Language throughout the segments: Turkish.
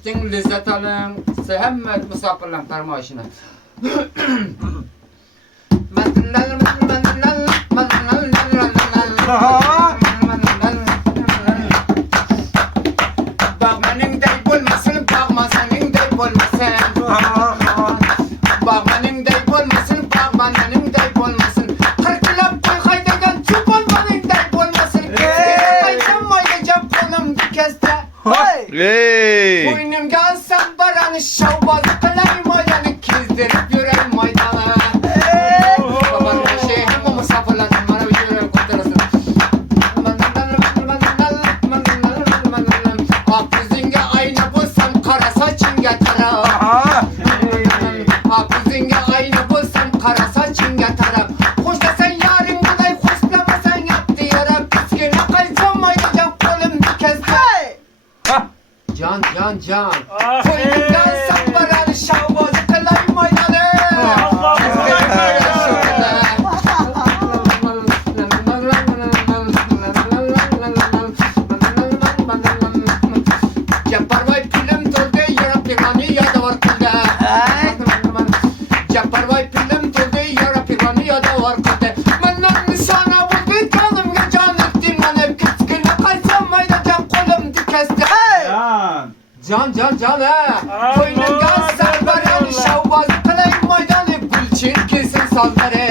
içtin lezzet alın. Sehemmet misafirlerin fermayişine. Bağmanın dey bulmasın, bağman senin dey bulmasın. Bağmanın dey bulmasın, bağmanın dey bulmasın. Kırkılap koy kaydadan çup olmanın dey bulmasın. Kaydan mayacağım kolum dikeste. Hey! Boynumga alsam baranı şavbazı kılay maydanı kizdirip yürey maydana. Babanın şeyi hem o misafirlerin bana bir yürey kurtarasın. Ak yüzünge ayna bulsam kara saçınga tara. Ak yüzünge ayna bulsam kara saçınga tara. Hoşlasan yarın bunay hoşlamasan yaptı yara. Piskine kaysam maydanı kolum dikeste. Can. Koynumda alsam baranı şavbazı kılay maydanı. Yapar vay film durdu yara pirani ya da var kulda. Yapar vay film durdu yara pirani ya da var kulda. Mennon sana vurdu kanımga can ettin bana. Piskine kaysam maydanı kolum dikeste. Can ha. Koynumda alsam baranı şavbazı kılay maydanı. Gülçin kesin salları.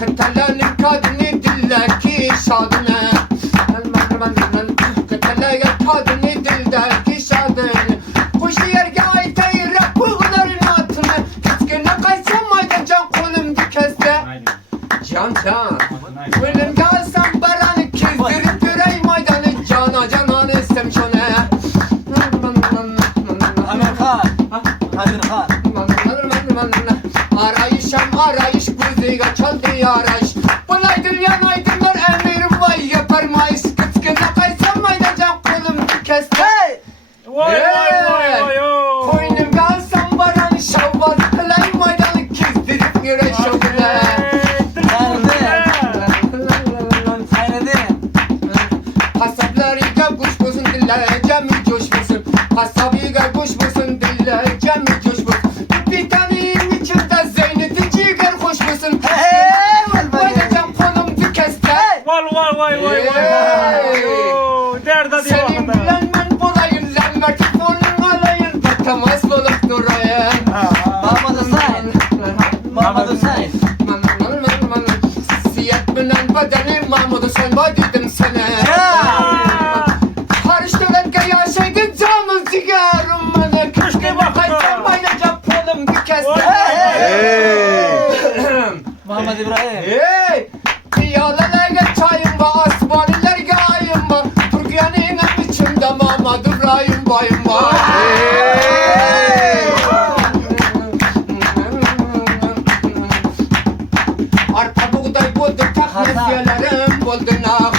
Kıtalanın kadını dildeki şadını. Kıtalanın kadını dildeki şadını. Kuşu yerge aytayı rapıgların atını. Kıskına kaysam maydan can kolum dikeste. Can. Koynumda alsam baranı kezdirip yürey maydanı. Cana istem şone. Arayış gözüge çaldı arayış. Bulay dünyan aydınlar emirim vay yapar mayış. Kıskına kaysam maydacan kolum dikeste. Koynumda alsam baranı şavbazı kılay maydanı kezdirip yürey şovule. Hasaplarıyla kuşmasın dillereceğim coşmasın. Hasabıyla kuşmasın dillereceğim coşmasın. Bir taneyim içimde Zeynet'i ciğer koşmasın. Bayacağım kolum dikeste. Senin bilen ben bulayın lan telefonun alayın. Batamaz bulup durayın. Siyet bilen bedenim Mahmud Hüseyin dedim sana. Karıştırıp yaşaydın canım ciğerim bana. Kışkı bakayım bayacağım kolum dikeste. Muhammed İbrahim. Hey! Piyalarga çayım var, asbanilerge ayım var. Türkiye'nin en içinde Mahmud İbrahim bayım var. Arpa buğday bulduk taknesiyelerim buldun ah.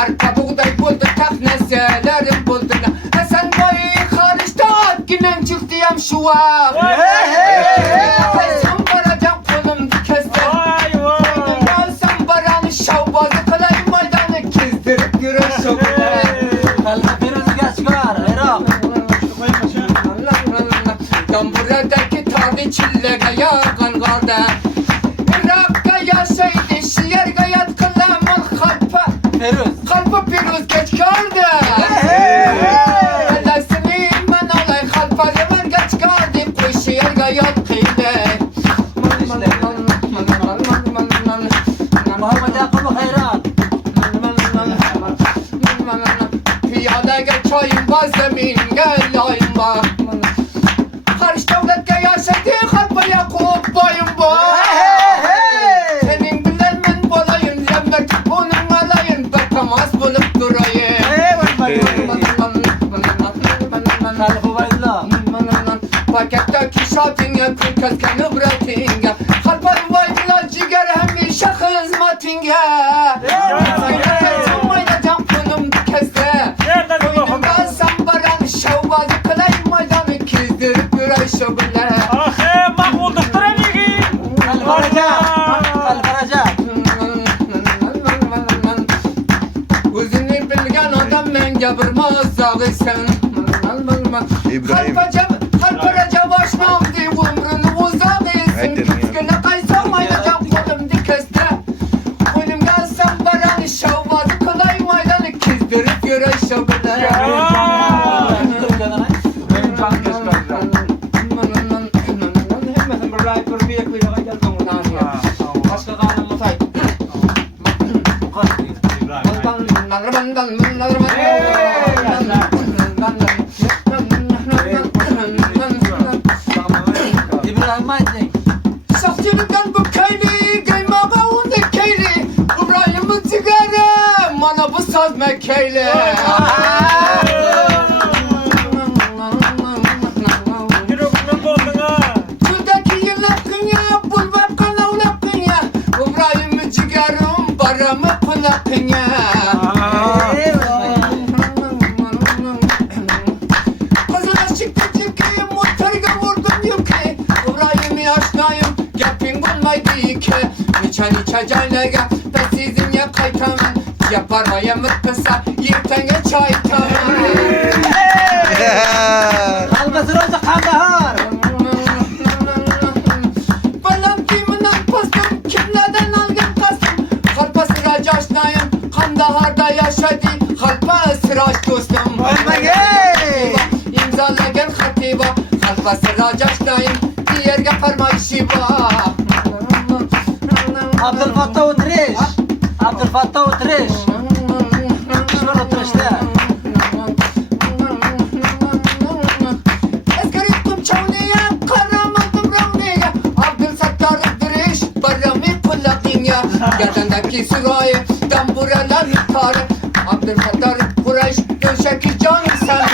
Arpa buğday bulduk taknesiyelerim buldun ah. Hasan boyu karıştı at ginem çıktıyam şu an. Kaysam baracağım kolum dikeste. Koynumda alsam baranı şavbazı kılay maydanı kezdirip yürey şovule. Damburadaki tabi çillege yağan garda. Irak'ta yaşaydı şiirge yatkılamın kalpa. Kalpa piruz geç gördü. Elasini ben alay kalpa zaman geç gördü. Bu şiirge yatkıydı. Muhammed Akıllı hayran. Piyada geç ayın baz zemin gel ayın ba. Karış devletke yaşadı kalpa Yakup bayım ba. Senin bilen men bolayın lember bunun alayın. Bakamaz bulup durayın. Paketteki şatinge kul kaskanı bırakınga. Kalpar vaydılar ciger hemşe hizmetinge. Kaysam maydacan kolum dikeste. Koynumda alsam baranı şavbazı kılay maydanı kezdirip yürey şovule. Mahmud Diktar'ın gapirmaz zağıysan. İbrahim. Kalparaca başlamdı umrunu uzağıysan. Küsküne kaysam aydacan kolumdu keste. Önüm gelsem baranı şavvazı kolay maydanı kizdirip yürey şavgılar. Benim canım göstereceğim. Başka kanun mu say? İbrahim Aydın. Saççılıktan bu keyli, gaymağa undu keyli. İbrahim'in sigara, bana bu saz mekeyli. Şuradaki yılakın ya, bulbap kanavlakın ya. İbrahim'in cigarım, baramı pılakın ya. Kızına çıktı çıkayım, motorga vurdum yukarı. İbrahim'i aşkayım, yapın bulmaydı ki. Niça canlega, da sizin ya kaytaman. Yapar maya mıtkısa, yırtenge çay taman. Kalbası roza kandahar. Balam kiminden postum, kimlerden algın kastım. Halpa sıraç aşnayım, Kandahar'da yaşadı. Halpa sıraç dostum. İmzalagan hatiba, halpa sıraç aşnayım. Diğerge farmayışı var. Abdülfattah Utreş. Abdülfattah Utreş. Şur Utreş'te. Eskerittim çavniye, karamadım ravniye. Abdülsattar Utreş, barami pılakinya. Yadandaki sırayı, tamburalar yukarı. Abdülfattar Kureş, döşeki canı sen.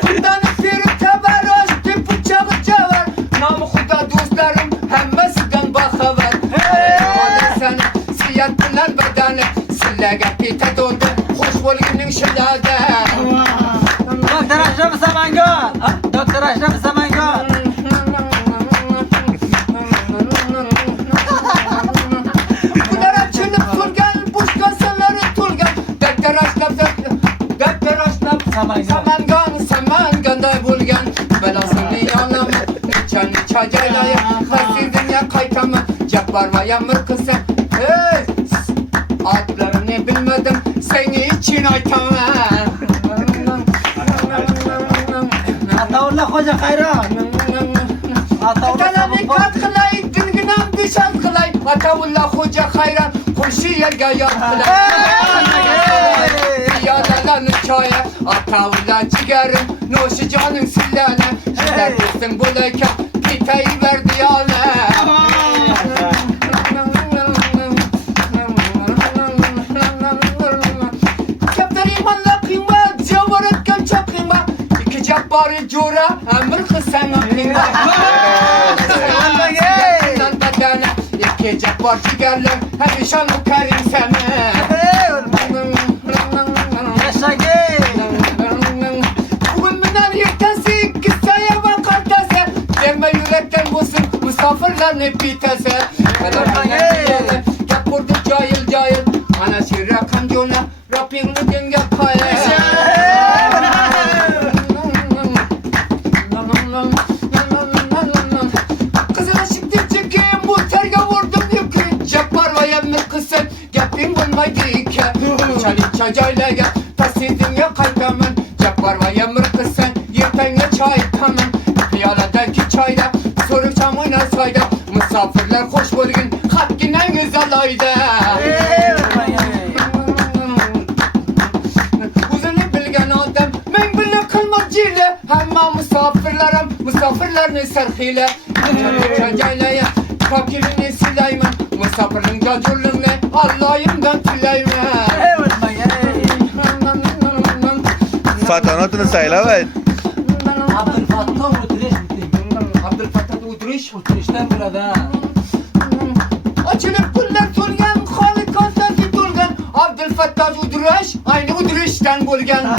Kudan bir teberrüş, bir bıçağı çever. Namı Huda dostlarım, hemmesinden bakıver. Sen siyattılar bedeni, sillege pite doldu. Hoş volginin şilade. Doktor Aşraf Samangan. Doktor Aşraf Samangan. Bunlar açılıp turgan, buşkasaları turgan. Doktor Aşraf Samangan'da bulgan. Belasını yanamı, niça caylaya. Hasizin ya kaytamı, cabbarmaya mırkısı. Hey! Adlarını bilmedim, seni için aytamam. Ataullah Hoca Hayran. Ataullah Kalami kat kılay, dinginem dişat kılay. Atavullah hoca hayran, kurşu yerge yat kılay. Yadalanır çaya, atavullah ciğerim, noşu canın sillene. Şiler kızın bulayken, piteyi verdi yâle. Kepteri manla kıyma, cavaret gençe kıyma. İki cabbarı cura, emir kısana kıyma. İki cabbar ciğerler, hem işan bu karim sana. Yaşa gel. Bugün bundan yırtası, kısaya bakar tese. Deme yürekten bulsun, misafirler ne bitese. Yap burada cahil, anası rakam yoluna, Rabbim denge kaya. Kızına çıktım çıkayım, muhterge vurdum yükü. Cabbar ve yemir kısın, yapayım bulmaydı ki. Çalı çacayla tasidin ya kaytamın. Cabbar ve yemir kısın, yırtenge çay tamın. Piyaladaki çayda, soru çamına sayda. Misafirler hoş bulgun, hakkına güzel ayda. Uzunu bilgen adam, men bile kılmaz cile. Hemma misafirlerini serhile. Çacaylaya, fakirini sileymen. Misafirin cacurluğunu Allah'ımdan tileymen. Fatanatını sayla ver. Abdülfattah Utreş. Abdülfattah Udriş. Utreş'ten burada. Açılıp güller tulgan, halikantaki tulgan. Abdülfattah Udriş, aynı Udriş'ten bulgan.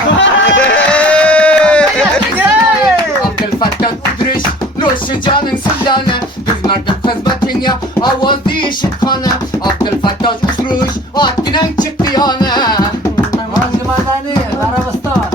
Abdülfattah Udriş, Noşu canın sildane Biz merdim kızmetin ya Avaz değişik kanı Abdülfettah uçruş Addilen çıktı yani Hacı Madani, Arabistan.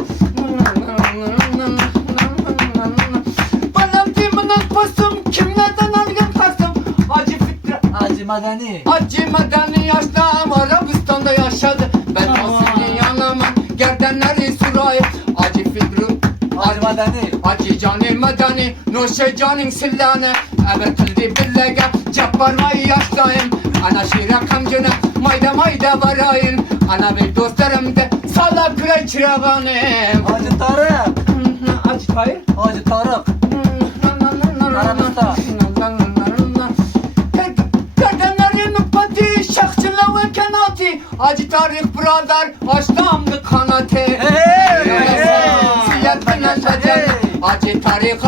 Bana kimden pasım Kimlerden algın tasım Acı fikri Hacı Madani. Acı madeni yaşlam Arabistan'da yaşadı Ben o senin yanımın Gerdenleri surayım Acı fikri Hacı Madani. Acı canı madeni Noşe canın sillane Evet kıldı billege Cabbar vay yaşlayım Ana şiire kamcına Mayda mayda varayım Ana bir dostlarım de Salla kıray çırağanım Hacı Tarık. Acı hayır Hacı Tarık. Arabistan. Gerdenlerin pati Şahçıla ve kenati Acı tarih brother Açtamdı kanatı Siyattın açacak Acı tarih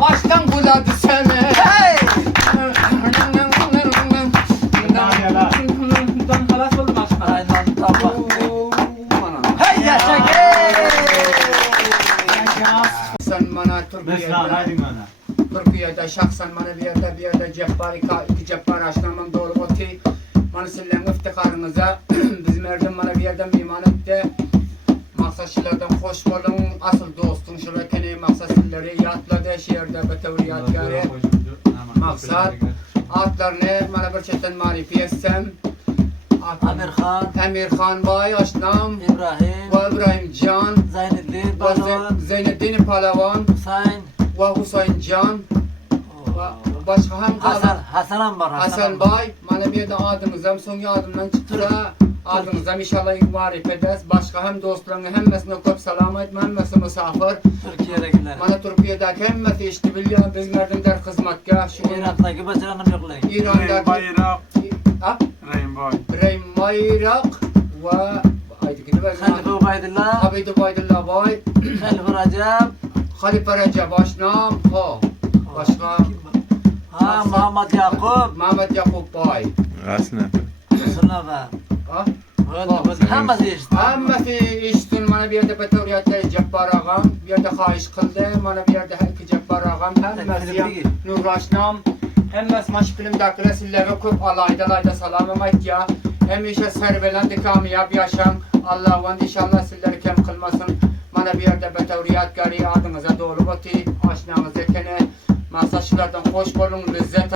açtan buladı seni Hey! Halas oldu başka Aynen tamam. Hey yaşa gel. Sen bana Mesela Türkiye'de şahsen bana bir yerde iki cebbar açlamam doğru oti bana sillen iftikarınıza bizim Erdem bana bir yerden iman etti maksatçılardan hoş olun asıl dostun şurakeni maksatçıları yatladı şehirde betevriyat gari maksat atlarını bana bir çetten marifi etsem Amirhan. Emirhan Bay Aşnam İbrahim. ve İbrahim Can Zeynettin. ve Balon. Zeynettin Palavan Hüseyin. ve Hüseyin Can başka hem Hasan Ambar. Hasan Bay, mana bir yerde adımızdan son adımdan çıktıra adımızdan inşallah marif ederiz. Başka hem dostlarına hemmesine köp selam etme, hemmesi misafir. Türkiye'de gider. Mana Türkiye'deki hemmesi işte biliyor, biz nereden der hizmetgah. Şu Irak'taki bacıranım yok lan. İran'daki Bayrak, Ha? Rainbow. İbrahim Bayrak ve haydi gidelim. Halife Ubaydillah. Abid Ubaydillah Bay, Halife Recep. Halife Recep Aşnam, başka Ha Muhammed Yakup. Mehmet Yakup Bay. Aslında. Sınava. Ha? Hammasi işte. Hammasi iştin mana bir yerde betoriyatda Cabbar ağam, bir yerde xahiş kıldı, mana bir yerde iki Cabbar ağam, hammasi Nurraşnam, hammasi maş filmdaki resimlere köp alayda salam emayt ya. Hemişe servelendi kamiyab yaşam. Allah van inşallah sizleri kem kılmasın. Mana bir yerde betoriyat gari adınıza doğru bati, aşnamız ekene, masajlardan hoş olun, lezzet